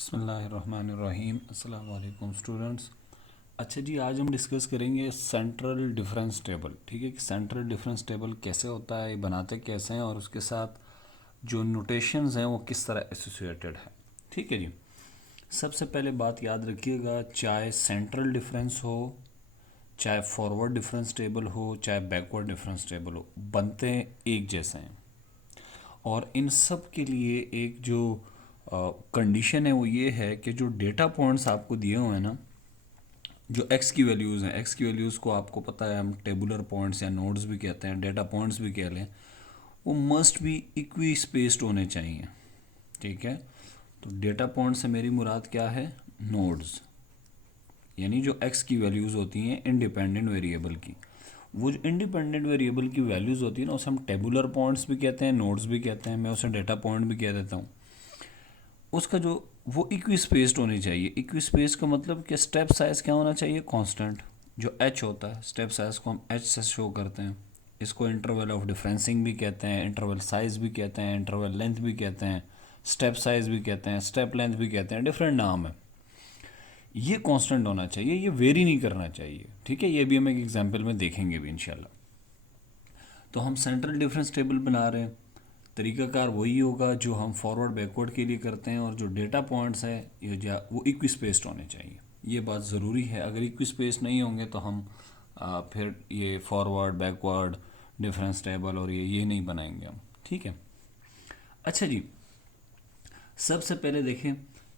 बिस्मिल्लाहिर्रहमानिर्रहीम। अस्सलाम वालेकुम स्टूडेंट्स। अच्छा जी, आज हम डिस्कस करेंगे सेंट्रल डिफरेंस टेबल। ठीक है कि सेंट्रल डिफरेंस टेबल कैसे होता है, ये बनाते कैसे हैं और उसके साथ जो नोटेशंस हैं वो किस तरह एसोसिएटेड है। ठीक है जी। सबसे पहले बात याद रखिएगा, चाहे सेंट्रल डिफरेंस हो, चाहे फॉरवर्ड डिफरेंस टेबल हो, चाहे बैकवर्ड डिफरेंस टेबल हो, बनते एक जैसे हैं। और इन सब के लिए एक जो कंडीशन है वो ये है कि जो डेटा पॉइंट्स आपको दिए हुए हैं ना, जो एक्स की वैल्यूज़ हैं, एक्स की वैल्यूज़ को आपको पता है हम टेबुलर पॉइंट्स या नोड्स भी कहते हैं, डेटा पॉइंट्स भी कह लें, वो मस्ट भी इक्वी स्पेस्ड होने चाहिए। ठीक है, तो डेटा पॉइंट से मेरी मुराद क्या है, नोड्स, यानी जो एक्स की वैल्यूज़ होती हैं इंडिपेंडेंट वेरिएबल की। वो जो इंडिपेंडेंट वेरिएबल की वैल्यूज़ होती है ना, उसे हम टेबुलर पॉइंट्स भी कहते हैं, नोड्स भी कहते हैं, मैं उसे डेटा पॉइंट भी कह देता हूँ। उसका जो वो इक्वी स्पेस्ड होनी चाहिए। इक्वी स्पेस का मतलब कि स्टेप साइज़ क्या होना चाहिए, कांस्टेंट। जो एच होता है, स्टेप साइज़ को हम एच से शो करते हैं। इसको इंटरवल ऑफ डिफरेंसिंग भी कहते हैं, इंटरवल साइज़ भी कहते हैं, इंटरवल लेंथ भी कहते हैं, स्टेप साइज़ भी कहते हैं, स्टेप लेंथ भी कहते हैं, डिफरेंट नाम है। ये कांस्टेंट होना चाहिए, ये वेरी नहीं करना चाहिए। ठीक है, ये भी हम एक एग्जाम्पल में देखेंगे भी इंशाल्लाह। तो हम सेंट्रल डिफरेंस टेबल बना रहे हैं, तरीकाकार वही होगा जो हम फॉरवर्ड बैकवर्ड के लिए करते हैं, और जो डेटा पॉइंट्स है ये वो इक्वी स्पेस्ड होने चाहिए। ये बात ज़रूरी है, अगर इक्वी स्पेस्ड नहीं होंगे तो हम फिर ये फॉरवर्ड बैकवर्ड डिफरेंस टेबल और ये नहीं बनाएंगे हम। ठीक है। अच्छा जी, सबसे पहले देखें,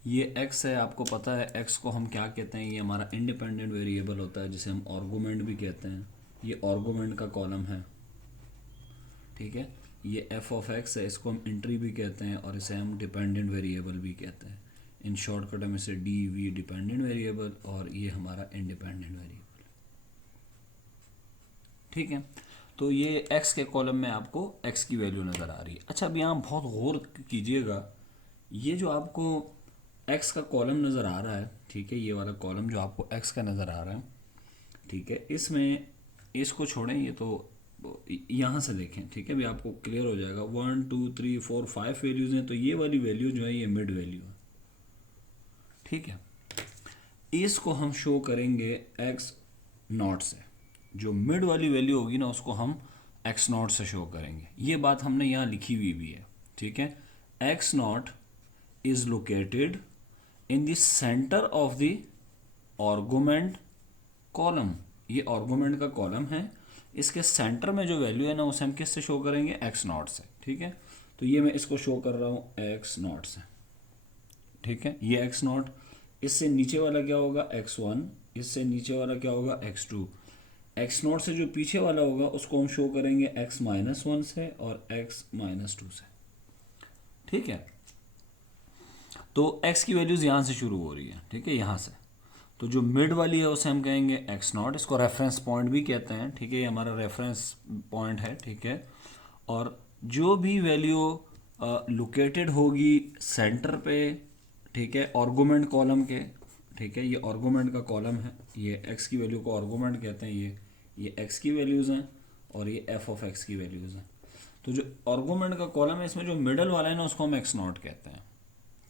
ये x है, आपको पता है x को हम क्या कहते हैं, ये हमारा इंडिपेंडेंट वेरिएबल होता है जिसे हम आर्गुमेंट भी कहते हैं। ये आर्गुमेंट का कॉलम है। ठीक है, ये एफ ऑफ एक्स है, इसको हम एंट्री भी कहते हैं और इसे हम डिपेंडेंट वेरिएबल भी कहते हैं। इन शॉर्टकट हम इसे डी वी डिपेंडेंट वेरिएबल, और ये हमारा इंडिपेंडेंट वेरिएबल। ठीक है, तो ये एक्स के कॉलम में आपको एक्स की वैल्यू नज़र आ रही है। अच्छा, अब यहाँ बहुत गौर कीजिएगा, ये जो आपको एक्स का कॉलम नज़र आ रहा है, ठीक है, ये वाला कॉलम जो आपको एक्स का नज़र आ रहा है, ठीक है, इसमें इसको छोड़ें, ये तो यहाँ से देखें। ठीक है, भी आपको क्लियर हो जाएगा। 1 2 3 4 5 वैल्यूज़ हैं, तो ये वाली वैल्यू जो है ये मिड वैल्यू है। ठीक है, इसको हम शो करेंगे एक्स नॉट से। जो मिड वाली वैल्यू होगी ना, उसको हम एक्स नॉट से शो करेंगे। ये बात हमने यहाँ लिखी हुई भी है। ठीक है, x not is located in the centre of the argument column. ये आर्गुमेंट का कॉलम है, इसके सेंटर में जो वैल्यू है ना, उसे हम किस से शो करेंगे, एक्स नॉट से। ठीक है, तो ये मैं इसको शो कर रहा हूँ एक्स नॉट से। ठीक है, ये एक्स नॉट, इससे नीचे वाला क्या होगा, एक्स वन, इससे नीचे वाला क्या होगा, एक्स टू। एक्स नॉट से जो पीछे वाला होगा उसको हम शो करेंगे एक्स माइनस वन से और एक्स माइनस टू से। ठीक है, तो एक्स की वैल्यूज़ यहाँ से शुरू हो रही है। ठीक है, यहाँ से, तो जो मिड वाली है उसे हम कहेंगे एक्स नॉट, इसको रेफरेंस पॉइंट भी कहते हैं। ठीक है, ये हमारा रेफरेंस पॉइंट है। ठीक है, और जो भी वैल्यू लोकेटेड होगी सेंटर पे, ठीक है, आर्गुमेंट कॉलम के, ठीक है, ये आर्गुमेंट का कॉलम है, ये एक्स की वैल्यू को आर्गुमेंट कहते हैं। ये एक्स की वैल्यूज़ हैं और ये एफ ऑफ एक्स की वैल्यूज़ हैं। तो जो आर्गुमेंट का कॉलम है, इसमें जो मिडल वाला है ना, उसको हम एक्स नॉट कहते हैं।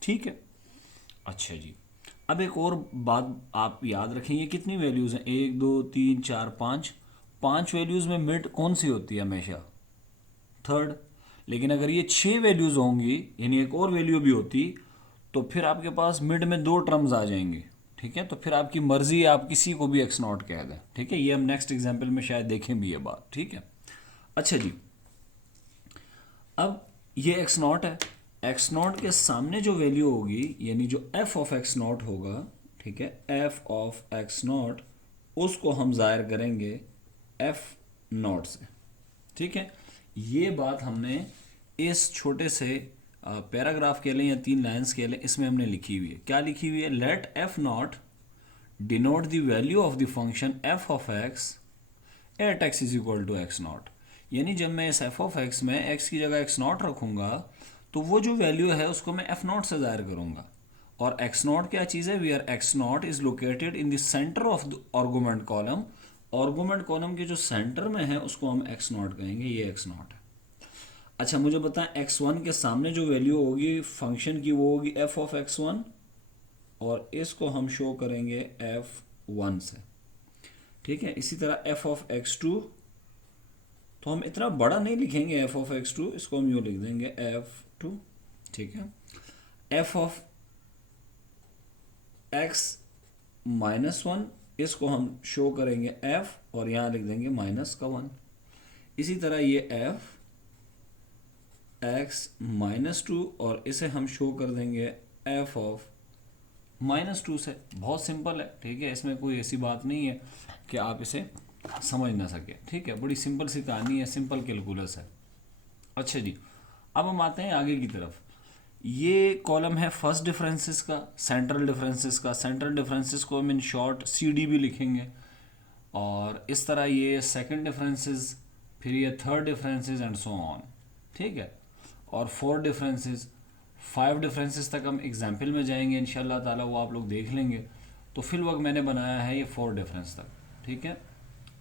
ठीक है, अच्छा जी, अब एक और बात आप याद रखें, ये कितनी वैल्यूज़ हैं, 1 2 3 4 5, 5 वैल्यूज़ में मिड कौन सी होती है, हमेशा थर्ड। लेकिन अगर ये 6 वैल्यूज़ होंगी, यानी एक और वैल्यू भी होती, तो फिर आपके पास मिड में 2 टर्म्स आ जाएंगे। ठीक है, तो फिर आपकी मर्जी है, आप किसी को भी एक्स नॉट कह दें। ठीक है, ये हम नेक्स्ट एग्जाम्पल में शायद देखें भी ये बात। ठीक है, अच्छा जी, अब ये एक्स नॉट है, एक्स नॉट के सामने जो वैल्यू होगी, यानी जो एफ ऑफ एक्स नॉट होगा, ठीक है, एफ ऑफ एक्स नॉट, उसको हम ज़ाहिर करेंगे एफ नॉट से। ठीक है, ये बात हमने इस छोटे से पैराग्राफ के लिए या 3 लाइंस के लिए इसमें हमने लिखी हुई है। क्या लिखी हुई है, let f naught denote the value of the function f of x at x is equal to x naught. यानी जब मैं इस एफ ऑफ एक्स में एक्स की जगह एक्स नॉट रखूँगा, तो वो जो वैल्यू है उसको मैं एफ नॉट से ज़ाहिर करूँगा। और एक्स नॉट क्या चीज़ है, we are x naught is located in the centre of the argument column. Argument column के जो सेंटर में है उसको हम एक्स नॉट कहेंगे, ये एक्स नॉट है। अच्छा, मुझे बताएं, एक्स वन के सामने जो वैल्यू होगी फंक्शन की, वो होगी एफ ऑफ एक्स वन, और इसको हम शो करेंगे f1 से, ठीक है। इसी तरह f ऑफ x2, तो हम इतना बड़ा नहीं लिखेंगे f ऑफ x2, इसको हम यूँ लिख देंगे f2, ठीक है। f ऑफ x -1, इसको हम शो करेंगे f और यहाँ लिख देंगे -1। इसी तरह ये f x -2 और इसे हम शो कर देंगे f ऑफ -2 से। बहुत सिंपल है, ठीक है। इसमें कोई ऐसी बात नहीं है कि आप इसे समझ ना सके, ठीक है। बड़ी सिंपल सी कहानी है, सिंपल कैलकुलस है। अच्छा जी, अब हम आते हैं आगे की तरफ। ये कॉलम है फर्स्ट डिफरेंसेस का, सेंट्रल डिफरेंसेस का। सेंट्रल डिफरेंसेस को हम इन शॉर्ट CD भी लिखेंगे। और इस तरह ये सेकंड डिफरेंसेस, फिर ये third differences and so on, ठीक है। और 4 डिफरेंसेस, 5 डिफरेंसेस तक हम एग्जाम्पल में जाएंगे इंशाल्लाह ताला, वो आप लोग देख लेंगे। तो फिल वक्त मैंने बनाया है ये 4 डिफरेंस तक, ठीक है।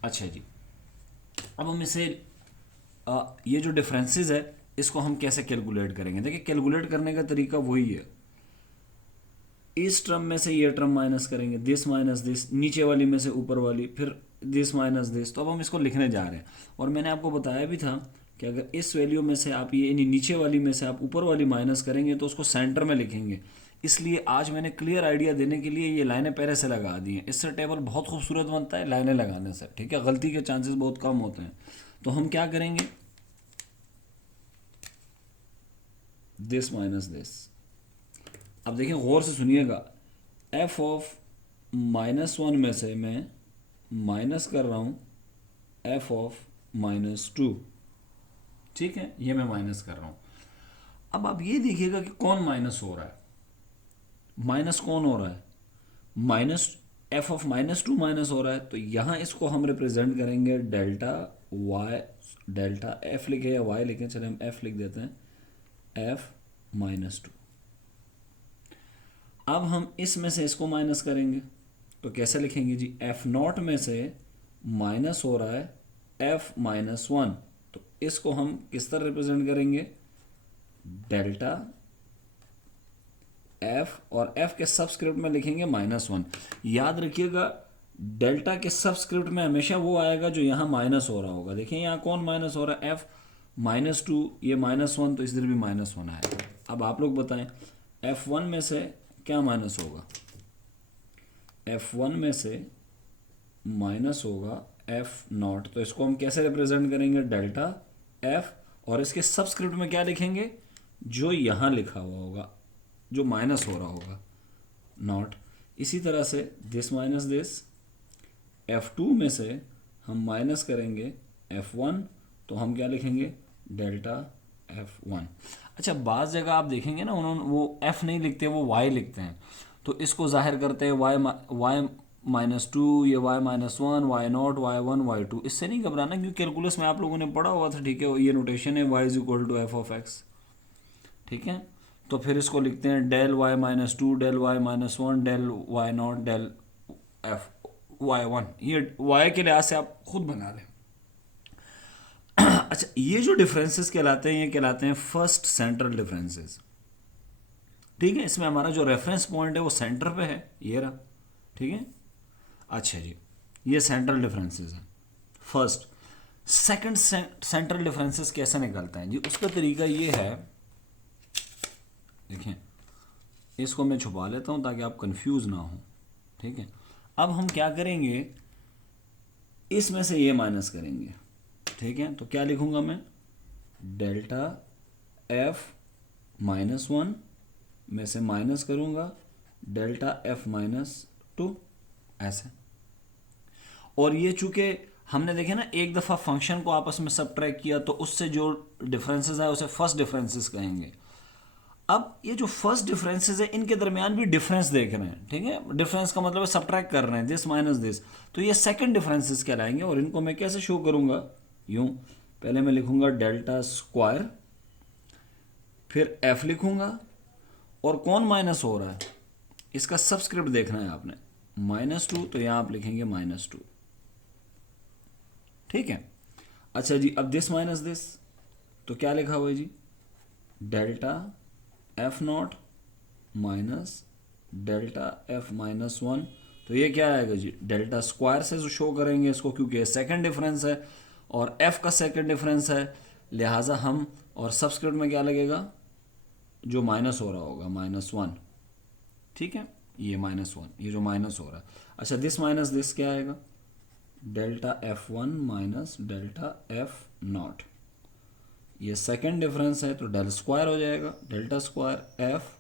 अच्छा जी, अब हम इसे ये जो डिफरेंसेस है इसको हम कैसे कैलकुलेट करेंगे। देखिए, कैलकुलेट करने का तरीका वही है। इस टर्म में से ये टर्म माइनस करेंगे, दिस माइनस दिस, नीचे वाली में से ऊपर वाली, फिर दिस माइनस दिस। तो अब हम इसको लिखने जा रहे हैं। और मैंने आपको बताया भी था कि अगर इस वैल्यू में से आप ये नीचे वाली में से आप ऊपर वाली माइनस करेंगे तो उसको सेंटर में लिखेंगे। इसलिए आज मैंने क्लियर आइडिया देने के लिए ये लाइनें पहले से लगा दी हैं। इससे टेबल बहुत खूबसूरत बनता है लाइनें लगाने से, ठीक है। गलती के चांसेस बहुत कम होते हैं। तो हम क्या करेंगे, दिस माइनस दिस। अब देखिए, गौर से सुनिएगा। f ऑफ -1 में से मैं माइनस कर रहा हूँ f ऑफ -2, ठीक है। ये मैं माइनस कर रहा हूँ। अब आप ये देखिएगा कि कौन माइनस हो रहा है। माइनस कौन हो रहा है, माइनस f ऑफ -2 माइनस हो रहा है। तो यहाँ इसको हम रिप्रेजेंट करेंगे डेल्टा y, डेल्टा f लिखे या y लिखे, चले हम f लिख देते हैं, f -2। अब हम इसमें से इसको माइनस करेंगे तो कैसे लिखेंगे जी, f0 में से माइनस हो रहा है f -1, तो इसको हम किस तरह रिप्रेजेंट करेंगे, डेल्टा f, और f के सबस्क्रिप्ट में लिखेंगे -1। याद रखिएगा, डेल्टा के सबस्क्रिप्ट में हमेशा वो आएगा जो यहाँ माइनस हो रहा होगा। देखिए यहाँ कौन माइनस हो रहा है, f -2, ये -1, तो इधर भी -1 आएगा। अब आप लोग बताएं, f1 में से क्या माइनस होगा, f1 में से माइनस होगा f0। तो इसको हम कैसे रिप्रेजेंट करेंगे, डेल्टा f, और इसके सबस्क्रिप्ट में क्या लिखेंगे, जो यहाँ लिखा हुआ होगा, जो माइनस हो रहा होगा, नॉट। इसी तरह से दिस माइनस दिस, f2 में से हम माइनस करेंगे f1, तो हम क्या लिखेंगे, डेल्टा f1। अच्छा, बाज़ जगह आप देखेंगे ना, उन्होंने वो f नहीं लिखते, वो y लिखते हैं। तो इसको जाहिर करते हैं y -2, ये y -1, y0, y1, y2। इससे नहीं घबराना, क्योंकि कैलकुलस में आप लोगों ने पढ़ा हुआ था, ठीक है। ये नोटेशन है, y = f ऑफ x, ठीक है। तो फिर इसको लिखते हैं del y -2, del y -1, del y0, del f y1। ये y के लिहाज से आप खुद बना लें। अच्छा, ये जो डिफरेंसेस कहलाते हैं, ये कहलाते हैं फर्स्ट सेंट्रल डिफरेंसेस, ठीक है। इसमें हमारा जो रेफरेंस पॉइंट है वो सेंटर पे है, ये रहा, ठीक है। अच्छा जी, ये सेंट्रल डिफरेंसेस हैं फर्स्ट। सेकंड सेंट्रल डिफरेंसेस कैसे निकलते हैं जी, उसका तरीका ये है। देखें, इसको मैं छुपा लेता हूँ ताकि आप कंफ्यूज ना हो, ठीक है। अब हम क्या करेंगे, इसमें से ये माइनस करेंगे, ठीक है। तो क्या लिखूंगा मैं, डेल्टा f -1 में से माइनस करूंगा डेल्टा f -2, ऐसे। और ये चूंकि हमने देखे ना, एक दफ़ा फंक्शन को आपस में सबट्रैक्ट किया तो उससे जो डिफरेंसेस आए उसे फर्स्ट डिफरेंसेस कहेंगे। अब ये जो फर्स्ट डिफरेंसेस है, इनके दरमियान भी डिफरेंस देख रहे हैं, ठीक है। डिफरेंस का मतलब है सबट्रैक्ट कर रहे हैं, दिस माइनस दिस। तो ये सेकंड डिफरेंसेस कहलाएंगे। और इनको मैं कैसे शो करूंगा, यूं, पहले मैं लिखूंगा डेल्टा स्क्वायर, फिर f लिखूंगा, और कौन माइनस हो रहा है, इसका सबस्क्रिप्ट देखना है आपने, -2, तो यहाँ आप लिखेंगे -2, ठीक है। अच्छा जी, अब दिस माइनस दिस, तो क्या लिखा हुआ है जी, delta f0 - delta F minus one, तो ये क्या आएगा जी, डेल्टा स्क्वायर से शो करेंगे इसको, क्योंकि ये सेकंड डिफरेंस है और एफ का सेकंड डिफरेंस है, लिहाजा हम, और सबस्क्रिप्ट में क्या लगेगा, जो माइनस हो रहा होगा माइनस वन, ठीक है, ये माइनस वन, ये जो माइनस हो रहा है। अच्छा, दिस माइनस दिस क्या आएगा, delta F one minus delta F not, ये सेकंड डिफरेंस है तो डेल स्क्वायर हो जाएगा, डेल्टा स्क्वायर एफ,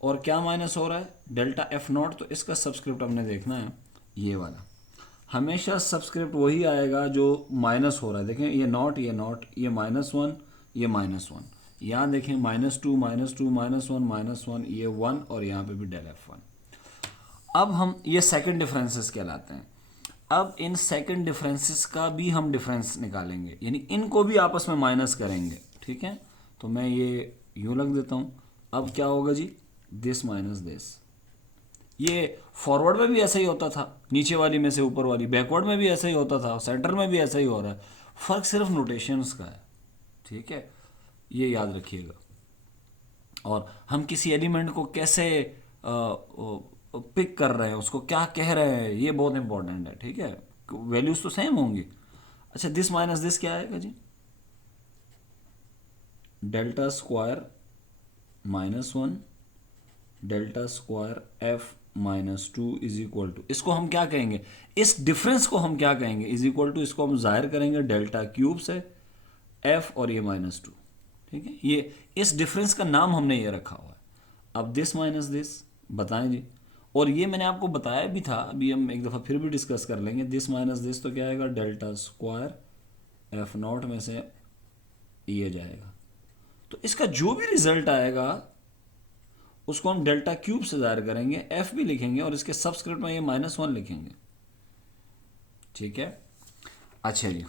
और क्या माइनस हो रहा है, डेल्टा एफ नॉट, तो इसका सबस्क्रिप्ट हमने देखना है ये वाला, हमेशा सबस्क्रिप्ट वही आएगा जो माइनस हो रहा है। देखें ये नॉट, ये नॉट, ये माइनस वन, ये माइनस वन, यहाँ देखें minus two minus two minus one minus one, ये वन, और यहाँ पे भी डेल एफ वन। अब हम ये सेकंड डिफरेंसेस कहलाते हैं। अब इन सेकंड डिफरेंसेस का भी हम डिफरेंस निकालेंगे, यानी इनको भी आपस में माइनस करेंगे, ठीक है। तो मैं ये यूँ लग देता हूँ। अब क्या होगा जी, दिस माइनस दिस, ये फॉरवर्ड में भी ऐसा ही होता था, नीचे वाली में से ऊपर वाली, बैकवर्ड में भी ऐसा ही होता था, सेंटर में भी ऐसा ही हो रहा है, फ़र्क सिर्फ नोटेशंस का है, ठीक है, ये याद रखिएगा। और हम किसी एलिमेंट को कैसे पिक कर रहे हैं, उसको क्या कह रहे हैं, ये बहुत इंपॉर्टेंट है, ठीक है, वैल्यूज तो सेम होंगी। अच्छा, दिस माइनस दिस क्या आएगा जी, delta square minus one delta square F minus two is equal to, इसको हम क्या कहेंगे, इस डिफरेंस को हम क्या कहेंगे, इज इक्वल टू, इसको हम जाहिर करेंगे डेल्टा क्यूब से, एफ और ये माइनस टू, ठीक है, ये इस डिफरेंस का नाम हमने ये रखा हुआ है। अब दिस माइनस दिस बताएं जी, और ये मैंने आपको बताया भी था, अभी हम एक दफ़ा फिर भी डिस्कस कर लेंगे। दिस माइनस दिस तो क्या आएगा, डेल्टा स्क्वायर एफ नॉट में से ये जाएगा, तो इसका जो भी रिजल्ट आएगा उसको हम डेल्टा क्यूब से जाहिर करेंगे, एफ भी लिखेंगे और इसके सबस्क्रिप्ट में ये माइनस वन लिखेंगे, ठीक है। अच्छा जी,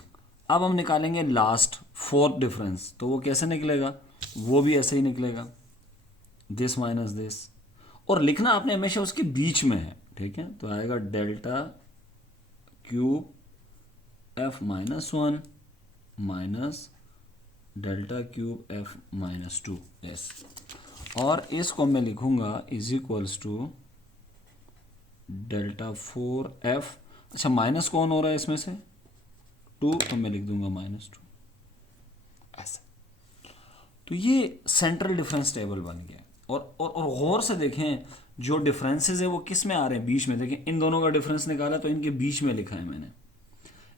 अब हम निकालेंगे लास्ट फोर्थ डिफरेंस, तो वो कैसे निकलेगा, वो भी ऐसे ही निकलेगा, दिस माइनस दिस, और लिखना आपने हमेशा उसके बीच में है, ठीक है, तो आएगा delta cube f minus one minus delta cube f minus two s, और इसको मैं लिखूंगा is equals to delta four f, अच्छा माइनस कौन हो रहा है इसमें से, टू, तो मैं लिख दूंगा माइनस टू, ऐसा। तो ये सेंट्रल डिफरेंस टेबल बन गया। और गौर से देखें जो डिफरेंसेस है वो किस में आ रहे हैं, बीच में। देखें इन दोनों का डिफरेंस निकाला तो इनके बीच में लिखा है मैंने,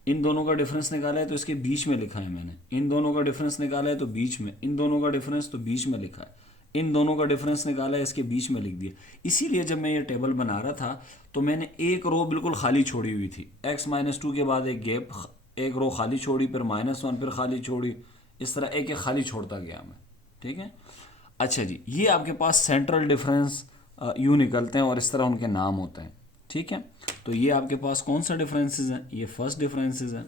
इन दोनों का डिफरेंस निकाला है तो इसके बीच में लिखा है मैंने, इन दोनों का डिफरेंस निकाला है तो बीच में, इन दोनों का डिफरेंस तो बीच में लिखा है, इन दोनों का डिफरेंस निकाला है इसके बीच में लिख दिया। इसीलिए जब मैं ये टेबल बना रहा था तो मैंने एक रो बिल्कुल खाली छोड़ी हुई थी, x माइनस टू के बाद एक गैप, एक रो खाली छोड़ी, फिर माइनस वन, फिर खाली छोड़ी, इस तरह एक एक खाली छोड़ता गया मैं, ठीक है। अच्छा जी, ये आपके पास सेंट्रल डिफरेंस यूँ निकलते हैं और इस तरह उनके नाम होते हैं, ठीक है। तो ये आपके पास कौन सा डिफरेंसेस हैं, ये फर्स्ट डिफरेंसेस हैं,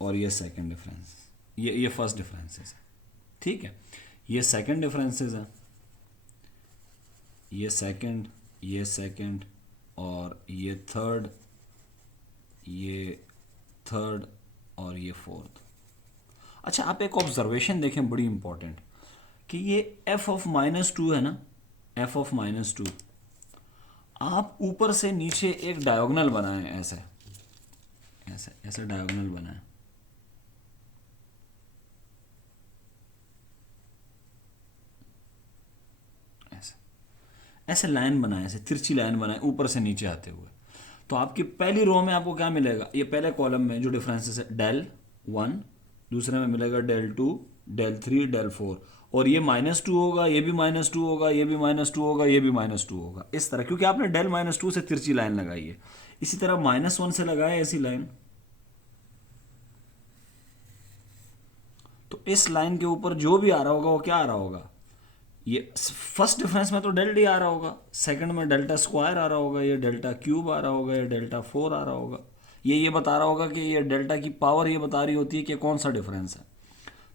और ये सेकंड डिफरेंस, ये फर्स्ट डिफरेंसेस है, ठीक है। ये सेकंड डिफरेंसेस हैं, ये सेकंड, और ये थर्ड, और ये फोर्थ। अच्छा, आप एक ऑब्जर्वेशन देखें बड़ी इंपॉर्टेंट, कि ये एफ ऑफ माइनस टू है ना, एफ ऑफ माइनस टू, आप ऊपर से नीचे एक डायगोनल बनाएं, ऐसे ऐसे ऐसे डायगोनल बनाएं, ऐसे ऐसे लाइन बनाएं, ऐसे तिरछी लाइन बनाएं ऊपर से नीचे आते हुए। तो आपकी पहली रो में आपको क्या मिलेगा, ये पहले कॉलम में जो डिफरेंसेस है, डेल वन, दूसरे में मिलेगा del two, del three, del four, और ये माइनस टू होगा, ये भी माइनस टू होगा, ये भी माइनस टू होगा, ये भी माइनस टू होगा, इस तरह, क्योंकि आपने डेल माइनस टू से तिरछी लाइन लगाई है। इसी तरह माइनस वन से लगाए ऐसी लाइन, तो इस लाइन के ऊपर जो भी आ रहा होगा वो क्या आ रहा होगा, ये फर्स्ट डिफरेंस में तो डेल डी आ रहा होगा, सेकंड में डेल्टा स्क्वायर आ रहा होगा, ये डेल्टा क्यूब आ रहा होगा, ये डेल्टा फोर आ रहा होगा, ये बता रहा होगा कि ये डेल्टा की पावर ये बता रही होती है कि कौन सा डिफरेंस है।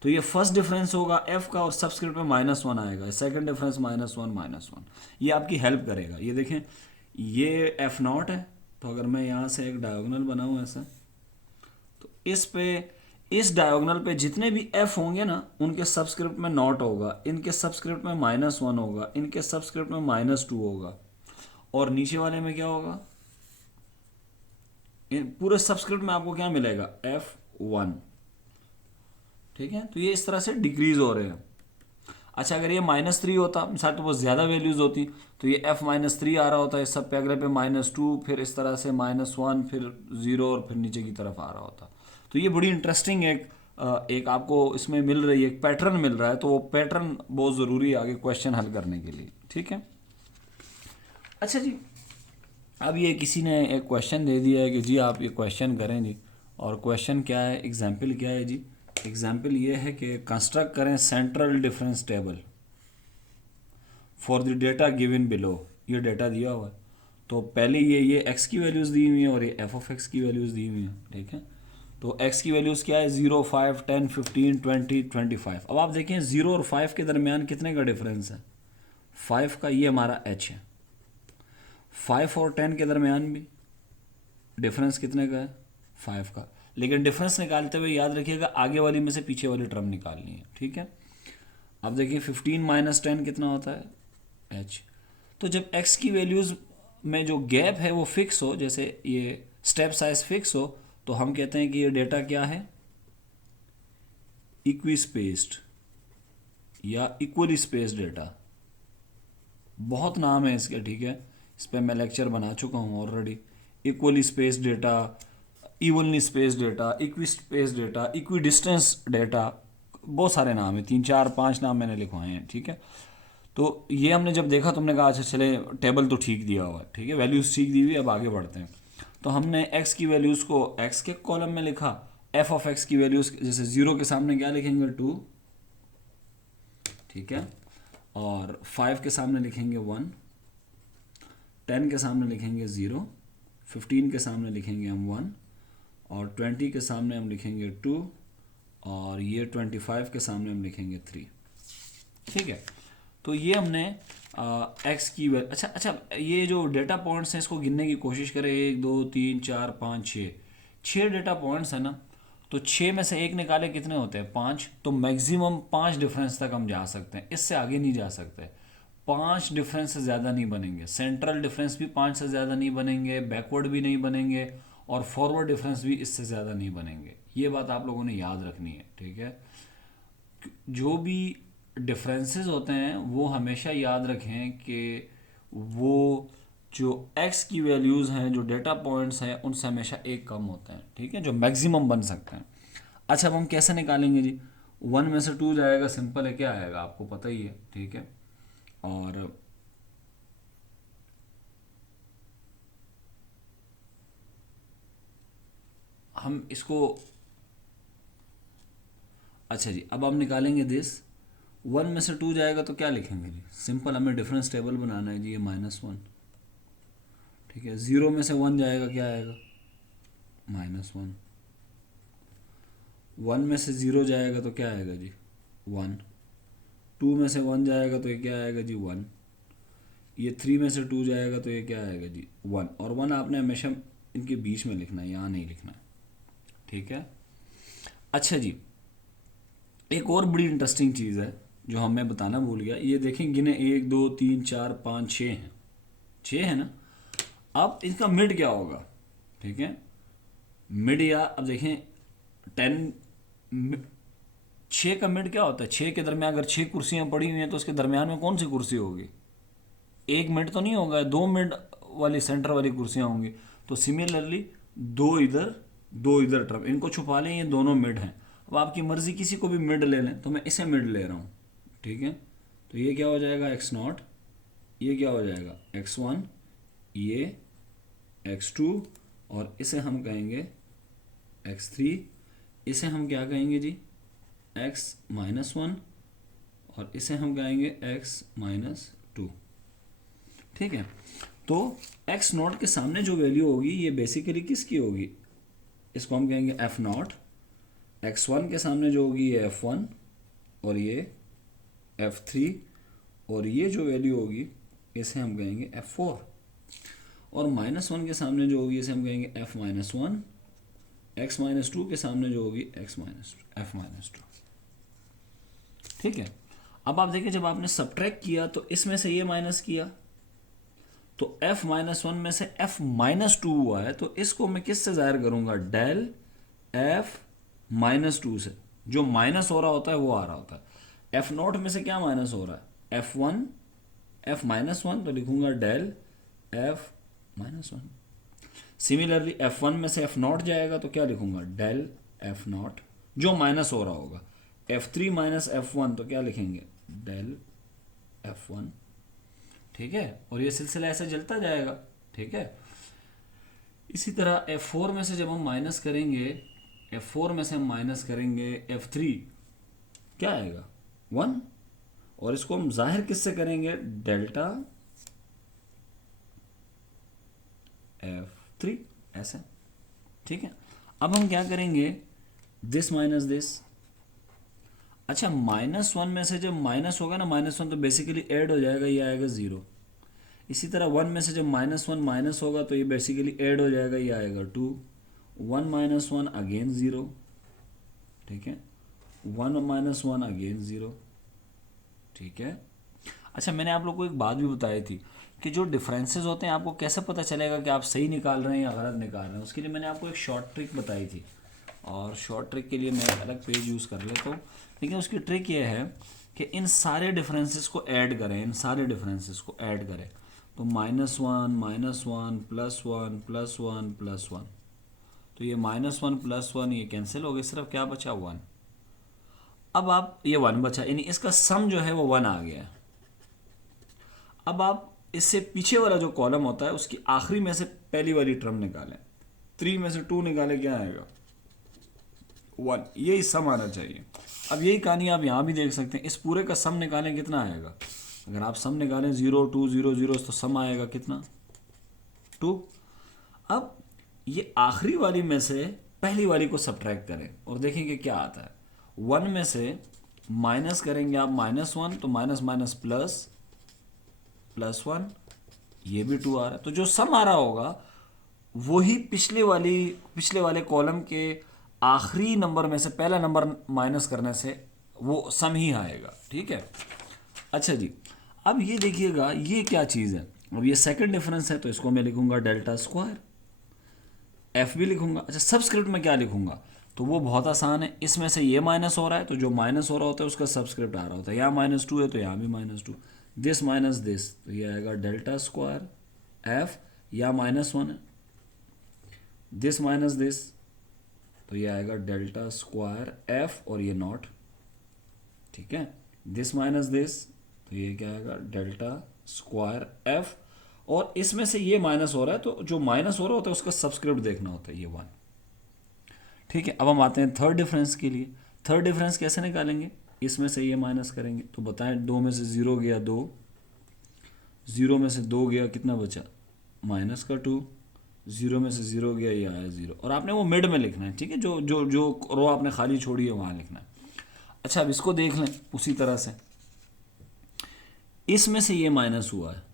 तो ये फर्स्ट डिफरेंस होगा एफ का, और सबस्क्रिप्ट में माइनस वन आएगा, सेकंड डिफरेंस माइनस वन, ये आपकी हेल्प करेगा। ये देखें, ये एफ नॉट है, तो अगर मैं यहाँ से एक डायगोनल बनाऊँ ऐसा, तो इस पे इस डायगोनल पे जितने भी एफ होंगे ना उनके सबस्क्रिप्ट में नॉट होगा, इनके सबस्क्रिप्ट में -1 होगा, इनके सबस्क्रिप्ट में -2 होगा, और नीचे वाले में क्या होगा, इन पूरे सबस्क्रिप्ट में आपको क्या मिलेगा, F1। ठीक है, तो ये इस तरह से डिक्रीज हो रहे हैं। अच्छा, अगर ये -3 होता, मिसाल तो बहुत ज़्यादा वैल्यूज़ होती, तो ये F-3 आ रहा होता है, इस सब पे अगले पे -2, फिर इस तरह से -1, फिर 0 और फिर नीचे की तरफ आ रहा होता। तो ये बड़ी इंटरेस्टिंग एक आपको इसमें मिल रही है, एक पैटर्न मिल रहा है, तो वो पैटर्न बहुत ज़रूरी है आगे क्वेश्चन हल करने के लिए। ठीक है, अच्छा जी, अब ये किसी ने एक क्वेश्चन दे दिया है कि जी आप ये क्वेश्चन करें जी, और क्वेश्चन क्या है, एग्जाम्पल क्या है जी, एग्जाम्पल ये है कि कंस्ट्रक्ट करें central difference table for the data given below. ये डेटा दिया हुआ है, तो पहले ये एक्स की वैल्यूज़ दी हुई हैं और ये एफ ऑफ एक्स की वैल्यूज़ दी हुई हैं। ठीक है, तो एक्स की वैल्यूज़ क्या है, 0, 5, 10, 15, 20, 25। अब आप देखें 0 और 5 के दरमियान कितने का डिफरेंस है, 5 का, ये हमारा एच है। 5 और 10 के दरमियान भी डिफरेंस कितने का है, 5 का। लेकिन डिफरेंस निकालते हुए याद रखिएगा आगे वाली में से पीछे वाली टर्म निकालनी है। ठीक है, अब देखिए 15 - 10 कितना होता है, एच। तो जब x की वैल्यूज़ में जो गैप है वो फिक्स हो, जैसे ये स्टेप साइज फिक्स हो, तो हम कहते हैं कि ये डेटा क्या है, इक्वी स्पेस्ड या इक्वली स्पेस्ड डेटा। बहुत नाम है इसके, ठीक है, इस पर मैं लेक्चर बना चुका हूँ already. Equally spaced data, evenly spaced data, equi spaced data, equi distance data, बहुत सारे नाम हैं, 3, 4, 5 नाम मैंने लिखवाए हैं। ठीक है, तो ये हमने जब देखा तो हमने कहा अच्छा चले टेबल तो ठीक दिया हुआ है, ठीक है, वैल्यूज़ ठीक दी हुई, अब आगे बढ़ते हैं। तो हमने x की वैल्यूज़ को x के कॉलम में लिखा, f ऑफ x की वैल्यूज़ जैसे 0 के सामने क्या लिखेंगे, 2। ठीक है, और 5 के सामने लिखेंगे 1, 10 के सामने लिखेंगे 0, 15 के सामने लिखेंगे हम 1, और 20 के सामने हम लिखेंगे 2, और ये 25 के सामने हम लिखेंगे 3। ठीक है, तो ये हमने एक्स की वैल्यू, अच्छा, ये जो डेटा पॉइंट्स हैं इसको गिनने की कोशिश करें, 1, 2, 3, 4, 5, 6, 6 डेटा पॉइंट्स है ना, तो 6 में से एक निकाले कितने होते हैं, 5। तो मैक्सिमम 5 डिफरेंस तक हम जा सकते हैं, इससे आगे नहीं जा सकते। 5 डिफरेंस से ज़्यादा नहीं बनेंगे, सेंट्रल डिफरेंस भी 5 से ज़्यादा नहीं बनेंगे, बैकवर्ड भी नहीं बनेंगे, और फॉरवर्ड डिफरेंस भी इससे ज़्यादा नहीं बनेंगे। ये बात आप लोगों ने याद रखनी है। ठीक है, जो भी डिफरेंसेस होते हैं वो हमेशा याद रखें कि वो जो x की वैल्यूज़ हैं, जो डेटा पॉइंट्स हैं, उनसे हमेशा एक कम होते हैं। ठीक है, जो मैक्सिमम बन सकते हैं। अच्छा, अब हम कैसे निकालेंगे जी, 1 में से 2 जाएगा, सिंपल है, क्या आएगा आपको पता ही है। ठीक है, और हम इसको, अच्छा जी, अब हम निकालेंगे दिस, 1 में से 2 जाएगा तो क्या लिखेंगे जी, सिंपल, हमें डिफरेंस टेबल बनाना है जी, ये -1। ठीक है, 0 में से 1 जाएगा, क्या आएगा, -1। 1 में से 0 जाएगा तो क्या आएगा जी, 1। 2 में से 1 जाएगा तो ये क्या आएगा जी, 1। ये 3 में से 2 जाएगा तो ये क्या आएगा जी, 1। और 1 आपने हमेशा इनके बीच में लिखना है, यहाँ नहीं लिखना है। ठीक है, अच्छा जी, एक और बड़ी इंटरेस्टिंग चीज़ है जो हमें बताना भूल गया, ये देखें गिने, 1, 2, 3, 4, 5, 6 हैं, 6 है ना। अब इसका मिड क्या होगा, ठीक है, मिड, या अब देखें 10, 6 का मिड क्या होता है, 6 के दरमियान अगर 6 कुर्सियां पड़ी हुई हैं तो उसके दरमियान में कौन सी कुर्सी होगी, एक मिड तो नहीं होगा, 2 मिड वाली सेंटर वाली कुर्सियां होंगी। तो सिमिलरली 2 इधर 2 इधर टर्म, इनको छुपा लें, ये दोनों मिड हैं। अब आपकी मर्ज़ी, किसी को भी मिड ले लें, तो मैं इसे मिड ले रहा हूँ। ठीक है, तो ये क्या हो जाएगा, x0, ये क्या हो जाएगा, x1, ये x2, और इसे हम कहेंगे x3, इसे हम क्या कहेंगे जी, x-1, और इसे हम कहेंगे x-2। ठीक है, तो x0 के सामने जो वैल्यू होगी ये बेसिकली किसकी होगी, इसको हम कहेंगे f0। x1 के सामने जो होगी ये f1, और ये f3, और ये जो वैल्यू होगी इसे हम कहेंगे f4, और -1 के सामने जो होगी इसे हम कहेंगे f-1, x माइनस टू के सामने जो होगी x minus two, f minus two. ठीक है, अब आप देखिए जब आपने सब्ट्रैक्ट किया तो इसमें से ये माइनस किया तो f माइनस वन में से f माइनस टू हुआ है, तो इसको मैं किससे ज़ाहिर करूंगा, डेल f माइनस टू से। जो माइनस हो रहा होता है वो आ रहा होता है। f नॉट में से क्या माइनस हो रहा है, f one, f minus one, तो लिखूंगा del f minus one. Similarly f one में से f नॉट जाएगा तो क्या लिखूंगा, डेल f नॉट, जो माइनस हो रहा होगा। f three minus f one तो क्या लिखेंगे, डेल f वन। ठीक है, और ये सिलसिला ऐसे चलता जाएगा। ठीक है, इसी तरह f4 में से जब हम माइनस करेंगे, f4 में से हम माइनस करेंगे f3, क्या आएगा, 1, और इसको हम जाहिर किससे करेंगे, डेल्टा f3, ऐसे। ठीक है, अब हम क्या करेंगे, दिस माइनस दिस। अच्छा, माइनस वन में से जब माइनस होगा ना, माइनस वन तो बेसिकली ऐड हो जाएगा, ये आएगा ज़ीरो। इसी तरह वन में से जब माइनस वन माइनस होगा तो ये बेसिकली ऐड हो जाएगा, ये आएगा two. One minus one again zero. ठीक है, one minus one again zero. ठीक है, अच्छा मैंने आप लोग को एक बात भी बताई थी कि जो डिफरेंसेस होते हैं आपको कैसे पता चलेगा कि आप सही निकाल रहे हैं या गलत निकाल रहे हैं। उसके लिए मैंने आपको एक शॉर्ट ट्रिक बताई थी, और शॉर्ट ट्रिक के लिए मैं एक अलग पेज यूज़ कर लेता हूँ। लेकिन उसकी ट्रिक ये है कि इन सारे डिफरेंसेस को ऐड करें, इन सारे डिफरेंसेस को ऐड करें। तो minus one plus one plus one plus one, तो ये माइनस वन प्लस वन ये कैंसिल हो गए, सिर्फ क्या बचा, वन। अब आप ये वन बचा, यानी इसका सम जो है वो वन आ गया है। अब आप इससे पीछे वाला जो कॉलम होता है उसकी आखिरी में से पहली वाली टर्म निकालें, थ्री में से टू निकालें, क्या आएगा, वन। यही सम आना चाहिए। अब यही कहानी आप यहाँ भी देख सकते हैं, इस पूरे का सम निकालें, कितना आएगा, अगर आप सम निकालें 0 2 0 0 तो सम आएगा कितना, 2। अब ये आखिरी वाली में से पहली वाली को सब्ट्रैक्ट करें और देखेंगे क्या आता है। वन में से माइनस करेंगे आप माइनस वन, तो minus minus plus, plus one, ये भी 2 आ रहा है। तो जो सम आ रहा होगा वही पिछले वाले कॉलम के आखिरी नंबर में से पहला नंबर माइनस करने से वो सम ही आएगा। ठीक है, अच्छा जी, अब ये देखिएगा ये क्या चीज़ है। अब ये सेकंड डिफरेंस है तो इसको मैं लिखूंगा डेल्टा स्क्वायर, एफ भी लिखूंगा। अच्छा, सबस्क्रिप्ट में क्या लिखूंगा, तो वो बहुत आसान है। इसमें से ये माइनस हो रहा है तो जो माइनस हो रहा होता है उसका सबस्क्रिप्ट आ रहा होता है। यहाँ माइनस टू है तो यहाँ भी minus two, this minus this, तो ये आएगा डेल्टा स्क्वायर एफ। या माइनस वन है, दिस माइनस दिस, तो ये आएगा डेल्टा स्क्वायर एफ, और ये नॉट। ठीक है, दिस माइनस दिस, तो ये क्या आएगा, डेल्टा स्क्वायर एफ। और इसमें से ये माइनस हो रहा है तो जो माइनस हो रहा होता है उसका सबस्क्रिप्ट देखना होता है, ये वन। ठीक है, अब हम आते हैं थर्ड डिफरेंस के लिए। थर्ड डिफरेंस कैसे निकालेंगे, इसमें से ये माइनस करेंगे, तो बताएं, दो में से ज़ीरो गया दो, ज़ीरो में से दो गया, कितना बचा, माइनस का टू, ज़ीरो में से ज़ीरो गया, ये आया ज़ीरो। और आपने वो मिड में लिखना है। ठीक है, जो जो जो रो आपने खाली छोड़ी है वहाँ लिखना है। अच्छा, अब इसको देख लें उसी तरह से, इसमें से ये माइनस हुआ है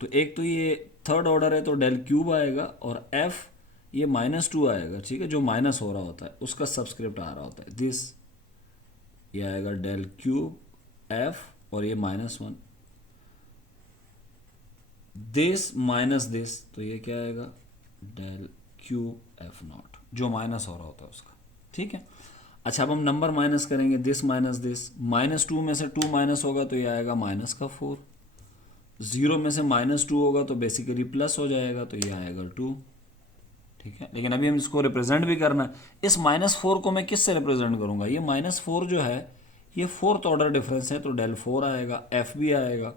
तो एक तो ये थर्ड ऑर्डर है तो डेल क्यूब आएगा, और एफ ये माइनस टू आएगा। ठीक है, जो माइनस हो रहा होता है उसका सबस्क्रिप्ट आ रहा होता है, दिस, ये आएगा डेल क्यूब एफ, और ये minus one, this minus this, तो ये क्या आएगा, डेल क्यूब एफ नॉट, जो माइनस हो रहा होता है उसका। ठीक है, अच्छा अब हम नंबर माइनस करेंगे, this minus this, minus two में से टू माइनस होगा तो ये आएगा माइनस का फोर, ज़ीरो में से माइनस टू होगा तो बेसिकली प्लस हो जाएगा, तो ये आएगा टू। ठीक है, लेकिन अभी हम इसको रिप्रेजेंट भी करना है। इस माइनस फोर को मैं किससे रिप्रेजेंट करूंगा, ये माइनस फोर जो है ये फोर्थ ऑर्डर डिफरेंस है तो डेल फोर आएगा, एफ भी आएगा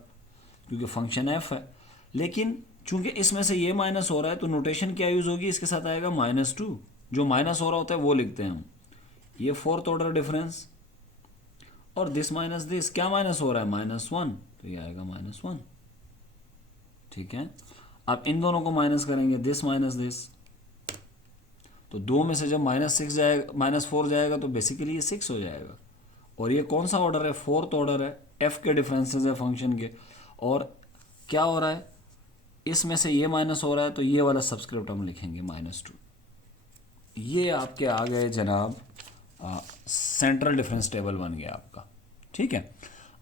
क्योंकि फंक्शन एफ है। लेकिन चूंकि इसमें से ये माइनस हो रहा है तो नोटेशन क्या यूज़ होगी, इसके साथ आएगा माइनस टू, जो माइनस हो रहा होता है वो लिखते हैं हम, ये फोर्थ ऑर्डर डिफरेंस। और दिस माइनस दिस, क्या माइनस हो रहा है, माइनस वन, तो ये आएगा माइनस वन। ठीक है, अब इन दोनों को माइनस करेंगे, दिस माइनस दिस, तो दो में से जब माइनस सिक्स जाएगा, माइनस फोर जाएगा तो बेसिकली ये सिक्स हो जाएगा। और ये कौन सा ऑर्डर है, फोर्थ ऑर्डर है, एफ के डिफरेंसेस है फंक्शन के। और क्या हो रहा है, इसमें से ये माइनस हो रहा है तो ये वाला सब्सक्रिप्ट हम लिखेंगे माइनस टू। ये आपके आ गए जनाब, सेंट्रल डिफरेंस टेबल बन गया आपका। ठीक है,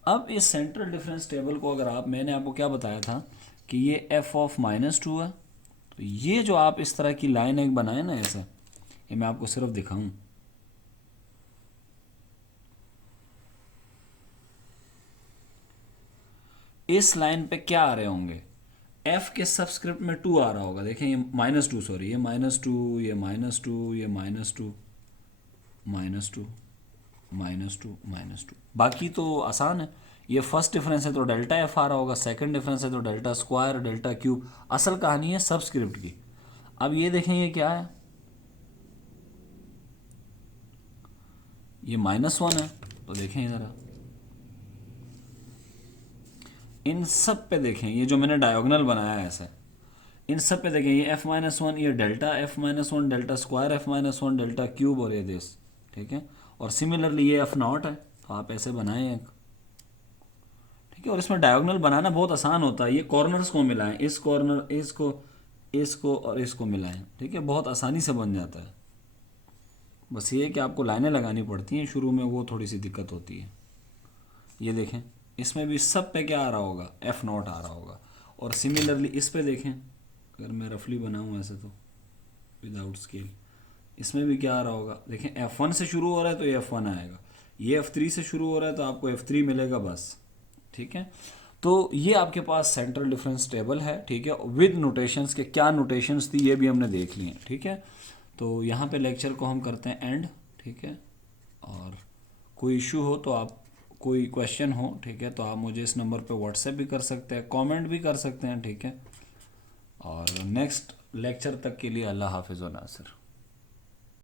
अब इस सेंट्रल डिफरेंस टेबल को अगर आप, मैंने आपको क्या बताया था कि ये f ऑफ -2 है, तो ये जो आप इस तरह की लाइन एक बनाए ना ऐसे, ये मैं आपको सिर्फ दिखाऊं, इस लाइन पे क्या आ रहे होंगे, f के सबस्क्रिप्ट में 2 आ रहा होगा। देखें ये -2, सॉरी ये -2, ये -2, ये -2, -2, -2, -2। बाकी तो आसान है। ये फर्स्ट डिफरेंस है तो डेल्टा एफ आ रहा होगा, सेकंड डिफरेंस है तो डेल्टा स्क्वायर, डेल्टा क्यूब। असल कहानी है सबस्क्रिप्ट की। अब ये देखें ये क्या है, ये -1 है, तो देखें ज़रा इन सब पे देखें, ये जो मैंने डायगोनल बनाया है ऐसे, इन सब पे देखें, ये f-1, ये delta f-1, delta square f-1, delta cube, और ये दिस। ठीक है, और सिमिलरली ये f0 है, तो आप ऐसे बनाएं एक। ठीक है, और इसमें डायगोनल बनाना बहुत आसान होता है। ये कॉर्नर्स को मिलाएं, इस कॉर्नर, इसको और इसको मिलाएं। ठीक है, बहुत आसानी से बन जाता है। बस ये है कि आपको लाइनें लगानी पड़ती हैं शुरू में, वो थोड़ी सी दिक्कत होती है। ये देखें, इसमें भी सब पे क्या आ रहा होगा, f0 आ रहा होगा। और सिमिलरली इस पे देखें, अगर मैं रफली बनाऊँ ऐसे तो विदाउट स्केल, इसमें भी क्या आ रहा होगा, देखें f1 से शुरू हो रहा है तो ये f1 आएगा, ये f3 से शुरू हो रहा है तो आपको f3 मिलेगा बस। ठीक है, तो ये आपके पास सेंट्रल डिफरेंस टेबल है। ठीक है, विद नोटेशंस के, क्या नोटेशंस थी ये भी हमने देख लिए। ठीक है, तो यहाँ पे लेक्चर को हम करते हैं एंड। ठीक है, और कोई इशू हो तो आप, कोई क्वेश्चन हो, ठीक है, तो आप मुझे इस नंबर पे व्हाट्सएप भी कर सकते हैं, कमेंट भी कर सकते हैं। ठीक है, और नेक्स्ट लेक्चर तक के लिए अल्लाह हाफिज़ व नासिर।